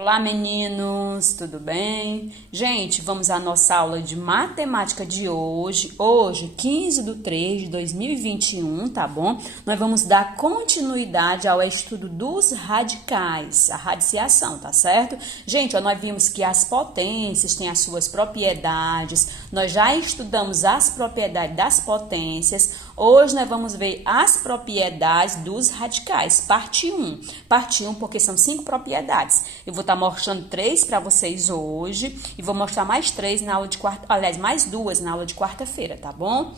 Olá, meninos, tudo bem? Gente, vamos à nossa aula de matemática de hoje. Hoje, 15 de 3 de 2021, tá bom? Nós vamos dar continuidade ao estudo dos radicais, a radiciação, tá certo? Gente, ó, nós vimos que as potências têm as suas propriedades. Nós já estudamos as propriedades das potências. Hoje nós vamos ver as propriedades dos radicais, parte 1. Parte 1 porque são 5 propriedades. Eu vou estar mostrando 3 para vocês hoje e vou mostrar mais 3 na aula de quarta, aliás, mais 2 na aula de quarta-feira, tá bom?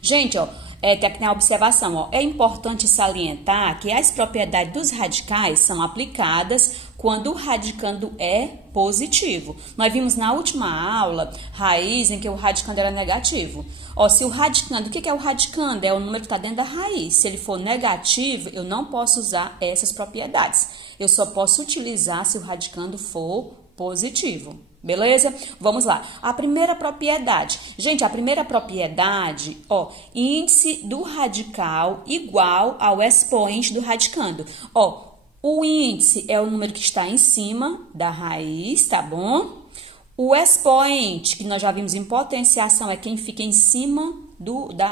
Gente, ó, tem aqui na observação, ó, é importante salientar que as propriedades dos radicais são aplicadas quando o radicando é positivo. Nós vimos na última aula raiz em que o radicando era negativo. Ó, se o radicando, o que é o radicando? É o número que está dentro da raiz. Se ele for negativo, eu não posso usar essas propriedades. Eu só posso utilizar se o radicando for positivo. Beleza? Vamos lá. A primeira propriedade. Gente, a primeira propriedade, ó, índice do radical igual ao expoente do radicando. Ó, o índice é o número que está em cima da raiz, tá bom? O expoente, que nós já vimos em potenciação, é quem fica em cima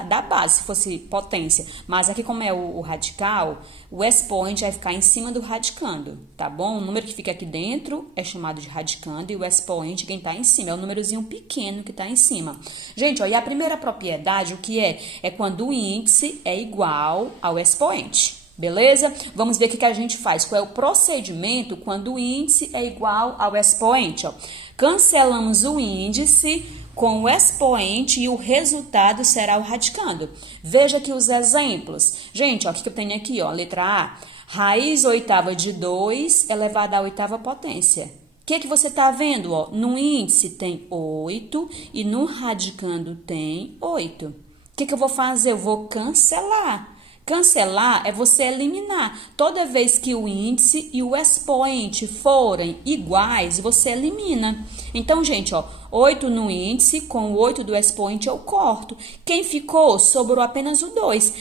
da base, se fosse potência. Mas aqui, como é o radical, o expoente vai ficar em cima do radicando, tá bom? O número que fica aqui dentro é chamado de radicando e o expoente, quem está em cima, é o númerozinho pequeno que está em cima. Gente, ó, e a primeira propriedade, o que é? É quando o índice é igual ao expoente. Beleza? Vamos ver o que a gente faz. Qual é o procedimento quando o índice é igual ao expoente? Ó. Cancelamos o índice com o expoente e o resultado será o radicando. Veja aqui os exemplos. Gente, ó, o que eu tenho aqui? Ó, letra A. Raiz oitava de 2 elevada à oitava potência. O que você está vendo? Ó? No índice tem 8 e no radicando tem 8. O que eu vou fazer? Eu vou cancelar. Cancelar é você eliminar. Toda vez que o índice e o expoente forem iguais, você elimina. Então, gente, ó, 8 no índice com o 8 do expoente eu corto. Quem ficou? Sobrou apenas o 2.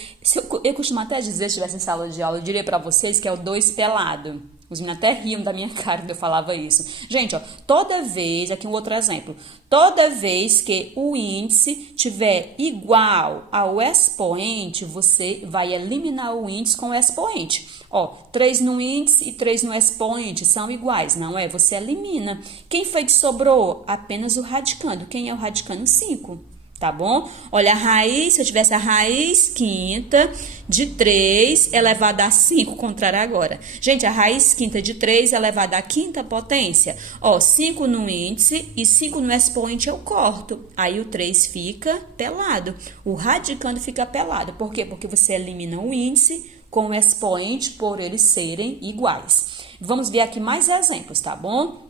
Eu costumo até dizer, se tivesse em sala de aula, eu diria para vocês que é o 2 pelado. Os meninos até riam da minha cara quando eu falava isso. Gente, ó, toda vez, aqui um outro exemplo, toda vez que o índice tiver igual ao expoente, você vai eliminar o índice com o expoente. Ó, 3 no índice e 3 no expoente são iguais, não é? Você elimina. Quem foi que sobrou? Apenas o radicando. Quem é o radicando? 5. Tá bom? Olha, a raiz, se eu tivesse a raiz quinta de 3 elevada a 5, contrário agora. Gente, a raiz quinta de 3 elevada à quinta potência. Ó, 5 no índice e 5 no expoente eu corto. Aí o 3 fica pelado. O radicando fica pelado. Por quê? Porque você elimina o índice com o expoente por eles serem iguais. Vamos ver aqui mais exemplos, tá bom?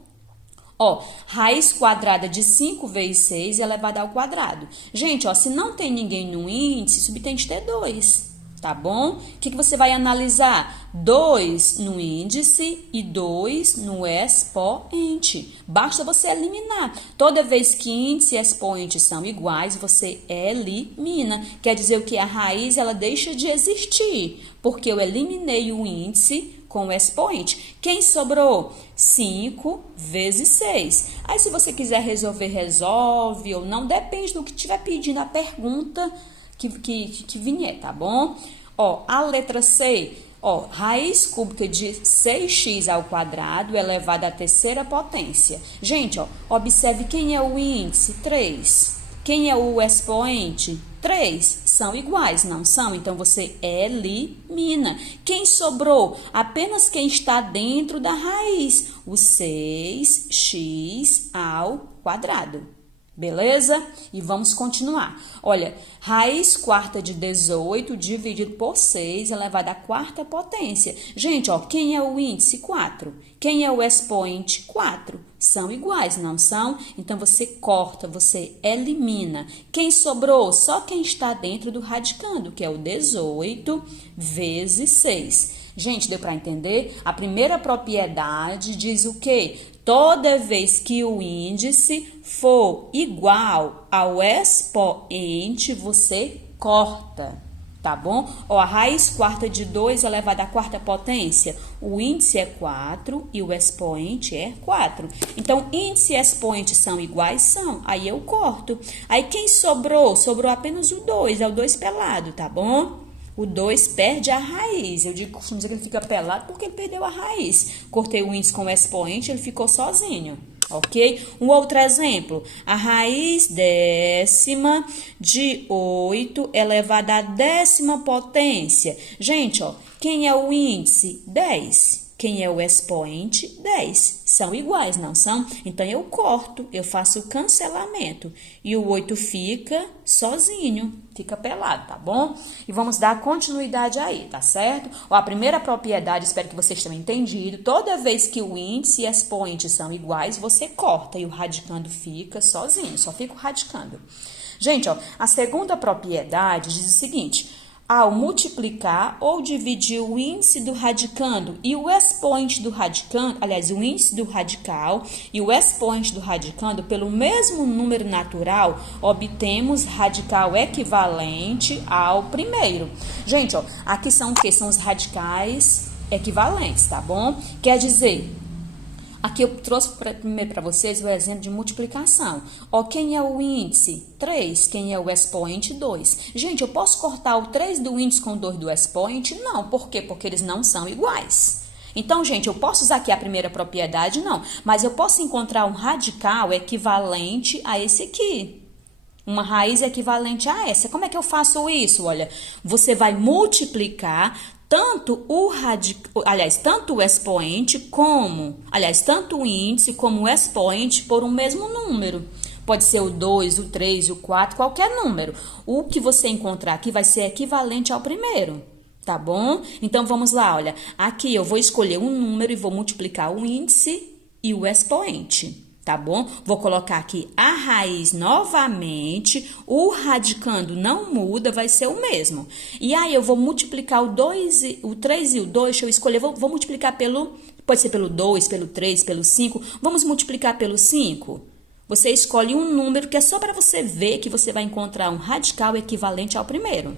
Ó, raiz quadrada de 5 vezes 6 elevada ao quadrado. Gente, ó, se não tem ninguém no índice, subtende ter 2, tá bom? O que você vai analisar? 2 no índice e 2 no expoente. Basta você eliminar. Toda vez que índice e expoente são iguais, você elimina. Quer dizer o que? A raiz, ela deixa de existir, porque eu eliminei o índice com o expoente. Quem sobrou? 5 vezes 6. Aí, se você quiser resolver, resolve ou não, depende do que estiver pedindo a pergunta que vier, tá bom? Ó, a letra C, ó, raiz cúbica de 6x ao quadrado elevada à terceira potência. Gente, ó, observe quem é o índice? 3. Quem é o expoente? 3. São iguais, não são? Então, você elimina. Quem sobrou? Apenas quem está dentro da raiz. O 6x ao quadrado. Beleza? E vamos continuar. Olha, raiz quarta de 18 dividido por 6 elevado à quarta potência. Gente, ó, quem é o índice? 4. Quem é o expoente? 4. São iguais, não são? Então, você corta, você elimina. Quem sobrou? Só quem está dentro do radicando, que é o 18 vezes 6. Gente, deu para entender? A primeira propriedade diz o quê? Toda vez que o índice for igual ao expoente, você corta. tá bom? Ó, a raiz quarta de 2 elevado à quarta potência, o índice é 4 e o expoente é 4. Então, índice e expoente são iguais? São. Aí eu corto. Aí, quem sobrou? Sobrou apenas o 2, é o 2 pelado, tá bom? O 2 perde a raiz. Eu costumo dizer que ele fica pelado porque ele perdeu a raiz. Cortei o índice com o expoente, ele ficou sozinho. Ok? Um outro exemplo. A raiz décima de 8 elevada à décima potência. Gente, ó, quem é o índice? 10. Quem é o expoente? 10. São iguais, não são? Então, eu corto, eu faço o cancelamento. E o 8 fica sozinho, fica pelado, tá bom? E vamos dar continuidade aí, tá certo? Ó, a primeira propriedade, espero que vocês tenham entendido. Toda vez que o índice e expoente são iguais, você corta e o radicando fica sozinho, só fica o radicando. Gente, ó, a segunda propriedade diz o seguinte: ao multiplicar ou dividir o índice do radicando e o expoente do radicando, aliás, o índice do radical e o expoente do radicando pelo mesmo número natural, obtemos radical equivalente ao primeiro. Gente, ó, aqui são o quê? São os radicais equivalentes, tá bom? Quer dizer, aqui eu trouxe primeiro para vocês o exemplo de multiplicação. Ó, quem é o índice? 3. Quem é o expoente? 2. Gente, eu posso cortar o 3 do índice com o 2 do expoente? Não. Por quê? Porque eles não são iguais. Então, gente, eu posso usar aqui a primeira propriedade? Não. Mas eu posso encontrar um radical equivalente a esse aqui. Uma raiz equivalente a essa. Como é que eu faço isso? Olha, você vai multiplicar tanto tanto o expoente tanto o índice como o expoente por um mesmo número. Pode ser o 2, o 3, o 4, qualquer número. O que você encontrar aqui vai ser equivalente ao primeiro, tá bom? Então, vamos lá, olha. Aqui eu vou escolher um número e vou multiplicar o índice e o expoente. Tá bom? Vou colocar aqui a raiz novamente, o radicando não muda, vai ser o mesmo. E aí, eu vou multiplicar o 3 e o 2, deixa eu escolher, vou multiplicar pode ser pelo 2, pelo 3, pelo 5, vamos multiplicar pelo 5? Você escolhe um número que é só para você ver que você vai encontrar um radical equivalente ao primeiro.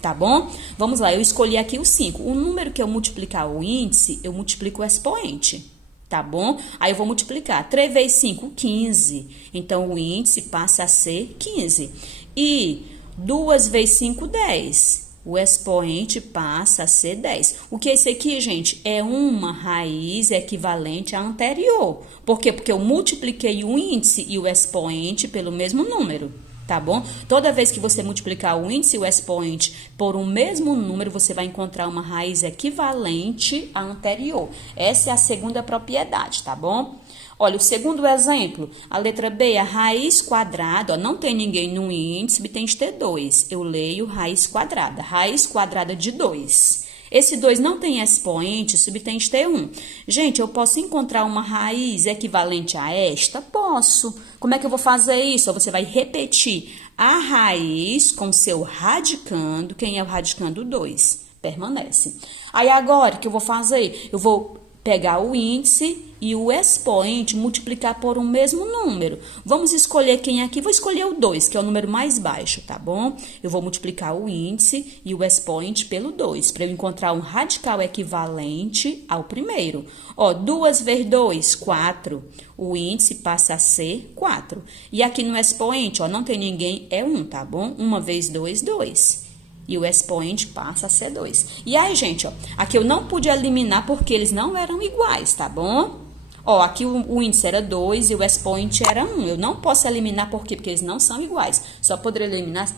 Tá bom? Vamos lá, eu escolhi aqui o 5. O número que eu multiplicar o índice, eu multiplico o expoente. Tá bom? Aí eu vou multiplicar. 3 vezes 5, 15. Então, o índice passa a ser 15. E 2 vezes 5, 10. O expoente passa a ser 10. O que é isso aqui, gente? É uma raiz equivalente à anterior. Por quê? Porque eu multipliquei o índice e o expoente pelo mesmo número. Tá bom? Toda vez que você multiplicar o índice e o expoente por um mesmo número, você vai encontrar uma raiz equivalente à anterior. Essa é a segunda propriedade, tá bom? Olha, o segundo exemplo, a letra B, a raiz quadrada, ó, não tem ninguém no índice, tem que ter 2. Eu leio raiz quadrada de 2. Esse 2 não tem expoente, subtende ter 1. Gente, eu posso encontrar uma raiz equivalente a esta? Posso. Como é que eu vou fazer isso? Você vai repetir a raiz com seu radicando. Quem é o radicando? 2. Permanece. Aí, agora, o que eu vou fazer? Eu vou pegar o índice e o expoente multiplicar por um mesmo número. Vamos escolher quem é aqui? Vou escolher o 2, que é o número mais baixo, tá bom? Eu vou multiplicar o índice e o expoente pelo 2, para eu encontrar um radical equivalente ao primeiro. Ó, 2 vezes 2, 4. O índice passa a ser 4. E aqui no expoente, ó, não tem ninguém, é 1, tá bom? 1 vezes 2, 2. E o expoente passa a ser 2. E aí, gente, ó, aqui eu não pude eliminar porque eles não eram iguais, tá bom? Ó, aqui o índice era 2 e o expoente era 1. Eu não posso eliminar por quê? Porque eles não são iguais. Só poderia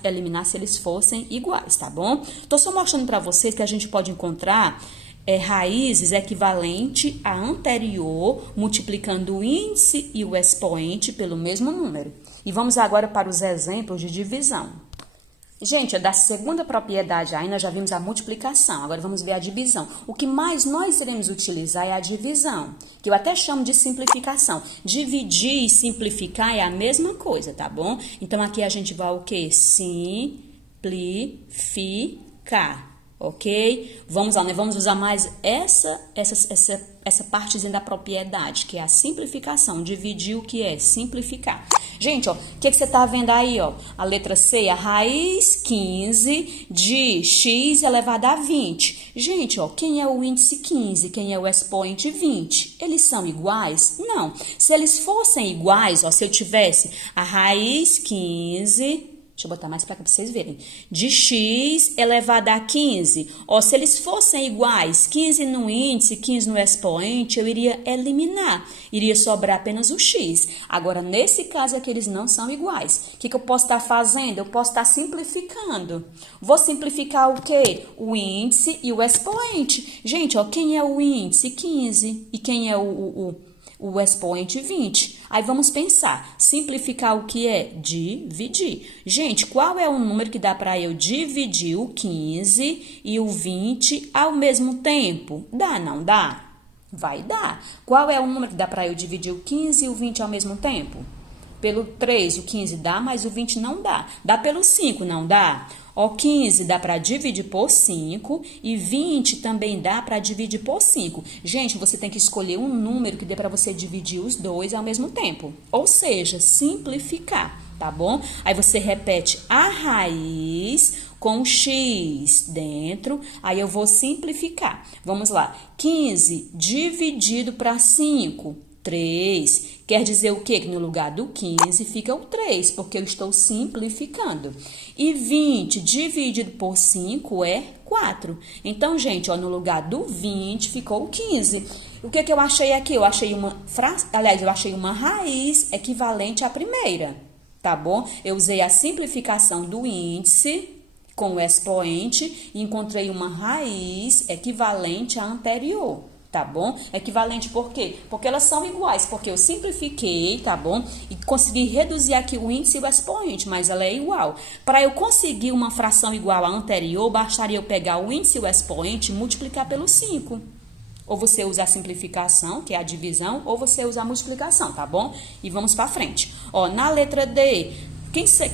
eliminar se eles fossem iguais, tá bom? Tô só mostrando para vocês que a gente pode encontrar raízes equivalentes à anterior, multiplicando o índice e o expoente pelo mesmo número. E vamos agora para os exemplos de divisão. Gente, da segunda propriedade aí nós já vimos a multiplicação, agora vamos ver a divisão. O que mais nós iremos utilizar é a divisão, que eu até chamo de simplificação. Dividir e simplificar é a mesma coisa, tá bom? Então, aqui a gente vai o quê? Simplificar, ok? Vamos lá, né? Vamos usar mais essa partezinha da propriedade, que é a simplificação. Dividir o que é simplificar. Gente, ó, o que você tá vendo aí, ó? A letra C, a raiz 15 de x elevado a 20. Gente, ó, quem é o índice 15? Quem é o expoente 20? Eles são iguais? Não. Se eles fossem iguais, ó, se eu tivesse a raiz 15... Deixa eu botar mais para cá para vocês verem. De x elevado a 15. Ó, se eles fossem iguais, 15 no índice, 15 no expoente, eu iria eliminar. Iria sobrar apenas o x. Agora, nesse caso aqui, eles não são iguais. O que eu posso estar fazendo? Eu posso estar simplificando. Vou simplificar o quê? O índice e o expoente. Gente, ó, quem é o índice? 15. E quem é o expoente 20. Aí vamos pensar, simplificar o que é? Dividir. Gente, qual é o número que dá para eu dividir o 15 e o 20 ao mesmo tempo? Dá, não dá? Vai dar. Qual é o número que dá para eu dividir o 15 e o 20 ao mesmo tempo? Pelo 3, o 15 dá, mas o 20 não dá. Dá pelo 5, não dá? Ó, 15 dá para dividir por 5 e 20 também dá para dividir por 5. Gente, você tem que escolher um número que dê para você dividir os dois ao mesmo tempo. Ou seja, simplificar, tá bom? Aí você repete a raiz com x dentro, aí eu vou simplificar. Vamos lá, 15 dividido para 5. 3. Quer dizer o quê? Que no lugar do 15 fica o 3, porque eu estou simplificando. E 20 dividido por 5 é 4. Então, gente, ó, no lugar do 20 ficou o 15. O que eu achei aqui? Eu achei eu achei uma raiz equivalente à primeira, tá bom? Eu usei a simplificação do índice com o expoente e encontrei uma raiz equivalente à anterior. Tá bom? Equivalente por quê? Porque elas são iguais, porque eu simplifiquei, tá bom? E consegui reduzir aqui o índice e o expoente, mas ela é igual. Para eu conseguir uma fração igual à anterior, bastaria eu pegar o índice e o expoente e multiplicar pelo 5. Ou você usa a simplificação, que é a divisão, ou você usa a multiplicação, tá bom? E vamos para frente. Ó, na letra D,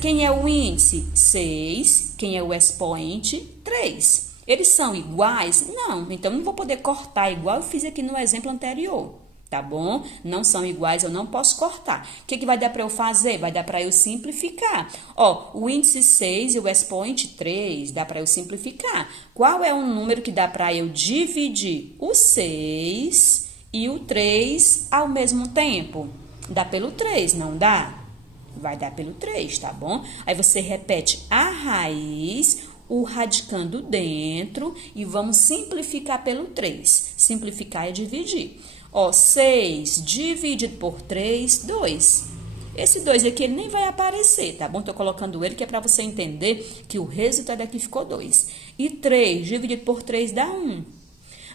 quem é o índice? 6. Quem é o expoente? 3. Eles são iguais? Não, então não vou poder cortar igual eu fiz aqui no exemplo anterior, tá bom? Não são iguais, eu não posso cortar. O que vai dar para eu fazer? Vai dar para eu simplificar. Ó, o índice 6 e o expoente 3, dá para eu simplificar. Qual é o número que dá para eu dividir o 6 e o 3 ao mesmo tempo? Dá pelo 3, não dá? Vai dar pelo 3, tá bom? Aí você repete a raiz, o radicando dentro e vamos simplificar pelo 3. Simplificar é dividir. Ó, 6 dividido por 3, 2. Esse 2 aqui ele nem vai aparecer, tá bom? Tô colocando ele que é para você entender que o resultado aqui ficou 2. E 3 dividido por 3 dá 1.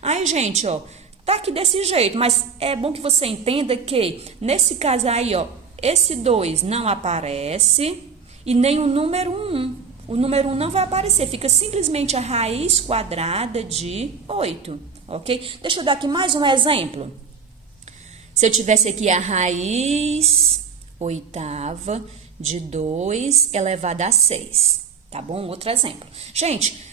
Aí, gente, ó, tá aqui desse jeito, mas é bom que você entenda que nesse caso aí, ó, esse 2 não aparece e nem o número 1. O número 1 não vai aparecer, fica simplesmente a raiz quadrada de 8, ok? Deixa eu dar aqui mais um exemplo. Se eu tivesse aqui a raiz oitava de 2 elevado a 6, tá bom? Outro exemplo. Gente,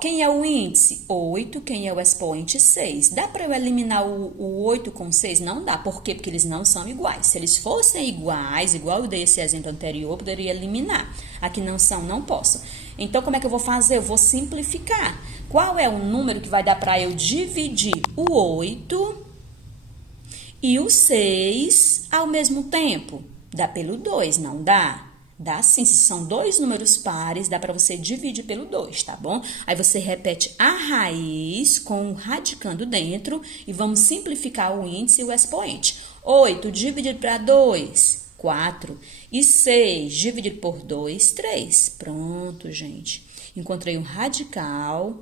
quem é o índice? 8, quem é o expoente? 6. Dá para eu eliminar o 8 com 6? Não dá. Por quê? Porque eles não são iguais. Se eles fossem iguais, igual eu dei esse exemplo anterior, eu poderia eliminar. Aqui não são, não posso. Então, como é que eu vou fazer? Eu vou simplificar. Qual é o número que vai dar para eu dividir o 8 e o 6 ao mesmo tempo? Dá pelo 2, não dá? Dá sim, se são dois números pares, dá para você dividir pelo 2, tá bom? Aí você repete a raiz com o radicando dentro e vamos simplificar o índice e o expoente. 8 dividido para 2, 4. E 6 dividido por 2, 3. Pronto, gente. Encontrei um radical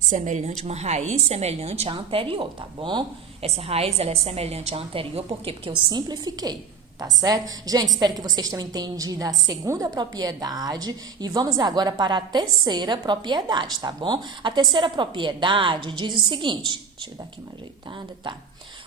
semelhante, uma raiz semelhante à anterior, tá bom? Essa raiz ela é semelhante à anterior, por quê? Porque eu simplifiquei. Tá certo? Gente, espero que vocês tenham entendido a segunda propriedade e vamos agora para a terceira propriedade, tá bom? A terceira propriedade diz o seguinte, deixa eu dar aqui uma ajeitada, tá?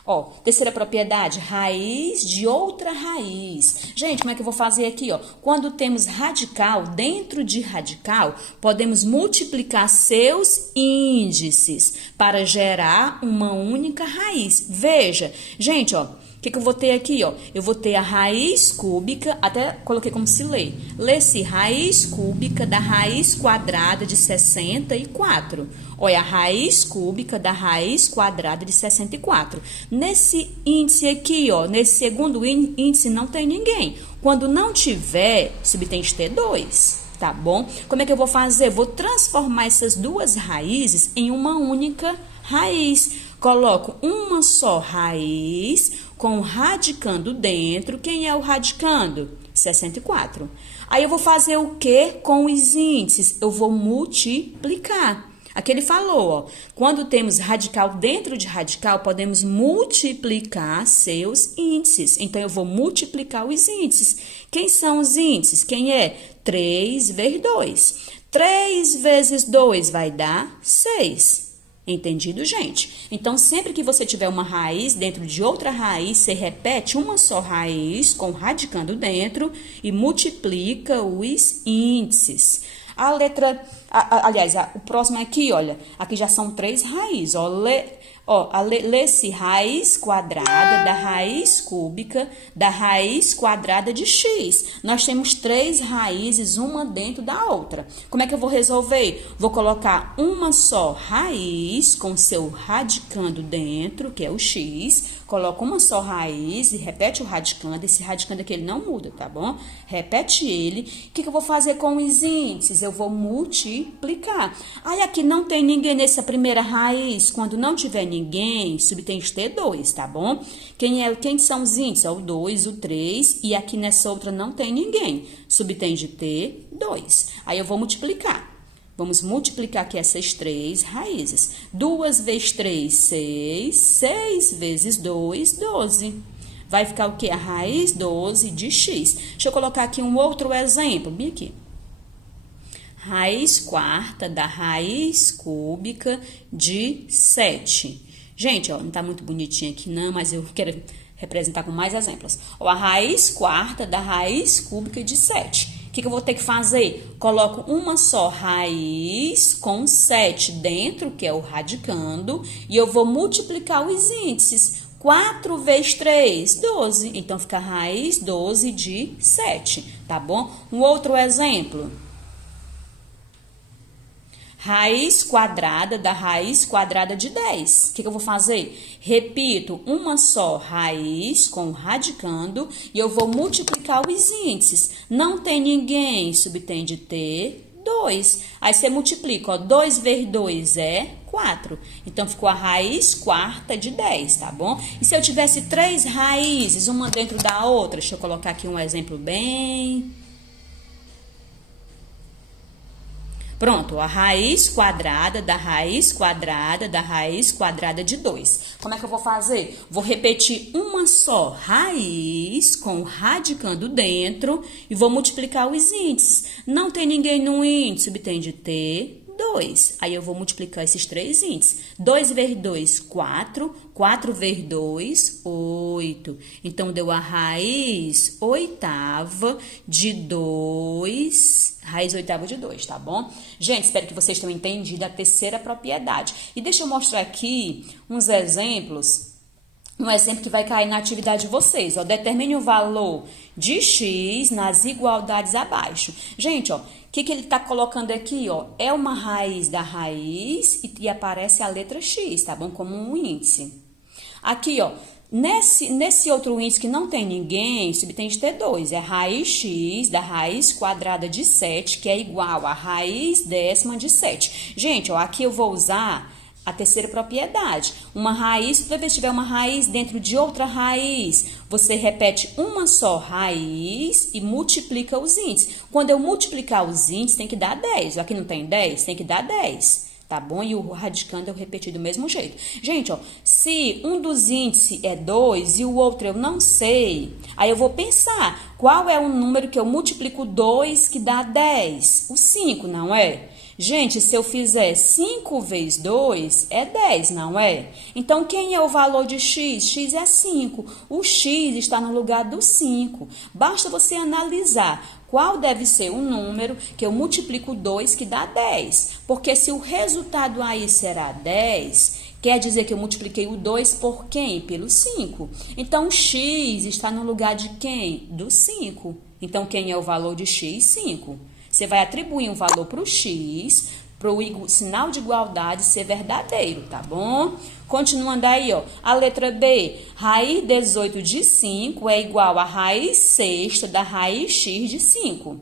Ó, terceira propriedade, raiz de outra raiz. Gente, como é que eu vou fazer aqui, ó? Quando temos radical, dentro de radical, podemos multiplicar seus índices para gerar uma única raiz. Veja, gente, ó, o que eu vou ter aqui, ó? Eu vou ter a raiz cúbica, até coloquei como se lê. Lê-se raiz cúbica da raiz quadrada de 64. Olha, a raiz cúbica da raiz quadrada de 64. Nesse índice aqui, ó, nesse segundo índice não tem ninguém. Quando não tiver, subtende ter 2, tá bom? Como é que eu vou fazer? Eu vou transformar essas duas raízes em uma única raiz. Coloco uma só raiz com radicando dentro. Quem é o radicando? 64. Aí eu vou fazer o que com os índices? Eu vou multiplicar. Aqui ele falou, ó, quando temos radical dentro de radical, podemos multiplicar seus índices. Então, eu vou multiplicar os índices. Quem são os índices? Quem é? 3 vezes 2. 3 vezes 2 vai dar 6. Entendido, gente? Então, sempre que você tiver uma raiz dentro de outra raiz, você repete uma só raiz com radicando dentro e multiplica os índices. A letra, aliás, o próximo aqui, olha, aqui já são 3 raízes, ó, lê-se raiz quadrada da raiz cúbica da raiz quadrada de x. Nós temos 3 raízes, uma dentro da outra. Como é que eu vou resolver? Vou colocar uma só raiz com seu radicando dentro, que é o x. Coloca uma só raiz e repete o radicando. Esse radicando aqui ele não muda, tá bom? Repete ele. O que eu vou fazer com os índices? Eu vou multiplicar. Aí aqui não tem ninguém nessa primeira raiz. Quando não tiver ninguém, subtende ter 2, tá bom? Quem são os índices? É o 2, o 3 e aqui nessa outra não tem ninguém. Subtende ter 2. Aí eu vou multiplicar. Vamos multiplicar aqui essas 3 raízes. 2 vezes 3, 6. 6 vezes 2, 12. Vai ficar o quê? A raiz 12 de x. Deixa eu colocar aqui um outro exemplo. Bem aqui. Raiz quarta da raiz cúbica de 7. Gente, ó, não tá muito bonitinho aqui não, mas eu quero representar com mais exemplos. Ó, a raiz quarta da raiz cúbica de 7. O que eu vou ter que fazer? Coloco uma só raiz com 7 dentro, que é o radicando, e eu vou multiplicar os índices. 4 vezes 3, 12. Então, fica a raiz 12 de 7, tá bom? Um outro exemplo. Raiz quadrada da raiz quadrada de 10. O que eu vou fazer? Repito, uma só raiz com radicando e eu vou multiplicar os índices. Não tem ninguém, subtende ter 2. Aí você multiplica, ó, 2 vezes 2 é 4. Então, ficou a raiz quarta de 10, tá bom? E se eu tivesse 3 raízes, uma dentro da outra? Deixa eu colocar aqui um exemplo bem... Pronto, a raiz quadrada da raiz quadrada da raiz quadrada de 2. Como é que eu vou fazer? Vou repetir uma só raiz com radicando dentro e vou multiplicar os índices. Não tem ninguém no índice, subtende ter 2. Aí eu vou multiplicar esses 3 índices. 2 vezes 2, 4. 4 vezes 2, 8. Então, deu a raiz oitava de 2. Raiz oitava de 2, tá bom? Gente, espero que vocês tenham entendido a terceira propriedade. E deixa eu mostrar aqui uns exemplos. Um exemplo que vai cair na atividade de vocês, ó. Determine o valor de x nas igualdades abaixo. Gente, ó, o que ele tá colocando aqui, ó? É uma raiz da raiz e aparece a letra x, tá bom? Como um índice. Aqui, ó, nesse outro índice que não tem ninguém, subtende ter 2. É raiz x da raiz quadrada de 7, que é igual a raiz décima de 7. Gente, ó, aqui eu vou usar a terceira propriedade. Uma raiz, toda vez que tiver uma raiz dentro de outra raiz, você repete uma só raiz e multiplica os índices. Quando eu multiplicar os índices, tem que dar 10. Aqui não tem 10? Tem que dar 10. Tá bom? E o radicando eu repeti do mesmo jeito. Gente, ó, se um dos índices é 2 e o outro eu não sei, aí eu vou pensar, qual é o número que eu multiplico 2 que dá 10? O 5, não é? Gente, se eu fizer 5 vezes 2, é 10, não é? Então, quem é o valor de x? X é 5. O x está no lugar do 5. Basta você analisar qual deve ser o número que eu multiplico 2 que dá 10. Porque se o resultado aí será 10, quer dizer que eu multipliquei o 2 por quem? Pelo 5. Então, x está no lugar de quem? Do 5. Então, quem é o valor de x? 5. Você vai atribuir um valor para o x, para o sinal de igualdade ser verdadeiro, tá bom? Continuando aí, ó, a letra B, raiz 18 de 5 é igual a raiz sexta da raiz x de 5.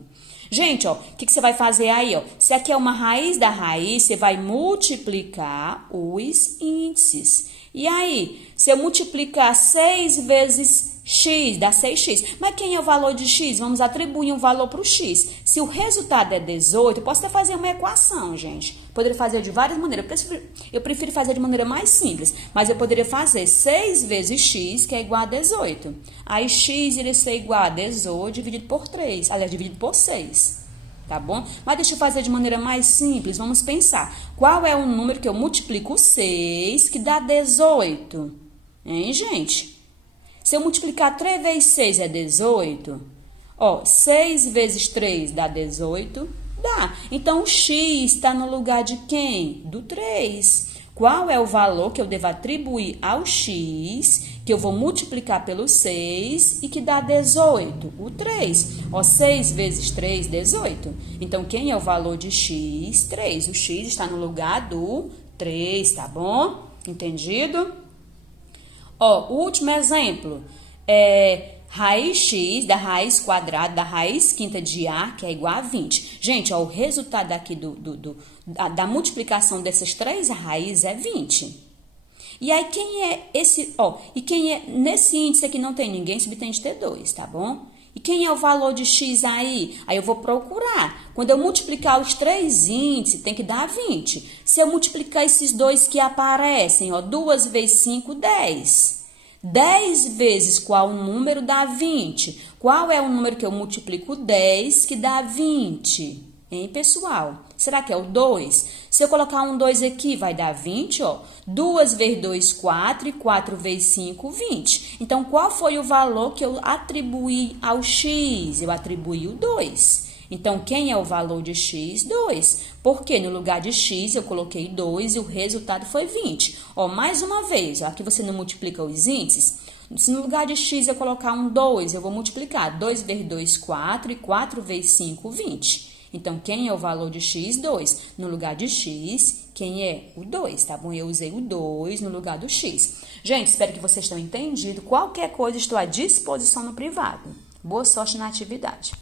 Gente, ó, o que você vai fazer aí, ó? Se aqui é uma raiz da raiz, você vai multiplicar os índices. E aí, se eu multiplicar 6 vezes x, dá 6x. Mas quem é o valor de x? Vamos atribuir um valor para o x. Se o resultado é 18, eu posso até fazer uma equação, gente. Poderia fazer de várias maneiras. Eu prefiro fazer de maneira mais simples. Mas eu poderia fazer 6 vezes x, que é igual a 18. Aí x iria ser igual a 18 dividido por 3. Aliás, dividido por 6. Tá bom? Mas deixa eu fazer de maneira mais simples. Vamos pensar. Qual é o número que eu multiplico 6 que dá 18? Hein, gente? Se eu multiplicar 3 vezes 6 é 18. Ó, 6 vezes 3 dá 18. Dá. Então, o x está no lugar de quem? Do 3. Qual é o valor que eu devo atribuir ao x, que eu vou multiplicar pelo 6 e que dá 18? O 3. Ó, 6 vezes 3, 18. Então, quem é o valor de x? 3. O x está no lugar do 3, tá bom? Entendido? Ó, o último exemplo é raiz x da raiz quadrada da raiz quinta de A, que é igual a 20. Gente, ó, o resultado aqui da multiplicação dessas três raízes é 20. E aí, quem é esse, ó, e quem é, nesse índice aqui não tem ninguém, subtende ter 2, tá bom? E quem é o valor de x aí? Aí eu vou procurar. Quando eu multiplicar os três índices, tem que dar 20. Se eu multiplicar esses dois que aparecem, ó, 2 vezes 5, 10. 10 vezes qual número dá 20? Qual é o número que eu multiplico 10 que dá 20? Hein, pessoal? Será que é o 2? Se eu colocar um 2 aqui, vai dar 20, ó. 2 vezes 2, 4, e 4 vezes 5, 20. Então, qual foi o valor que eu atribuí ao x? Eu atribuí o 2. Então, quem é o valor de x? 2. Porque no lugar de x eu coloquei 2 e o resultado foi 20. Ó, mais uma vez, ó, aqui você não multiplica os índices. Se no lugar de x eu colocar um 2, eu vou multiplicar 2 vezes 2, 4, e 4 vezes 5, 20. Então, quem é o valor de x? 2. No lugar de x, quem é? O 2, tá bom? Eu usei o 2 no lugar do x. Gente, espero que vocês tenham entendido. Qualquer coisa, estou à disposição no privado. Boa sorte na atividade.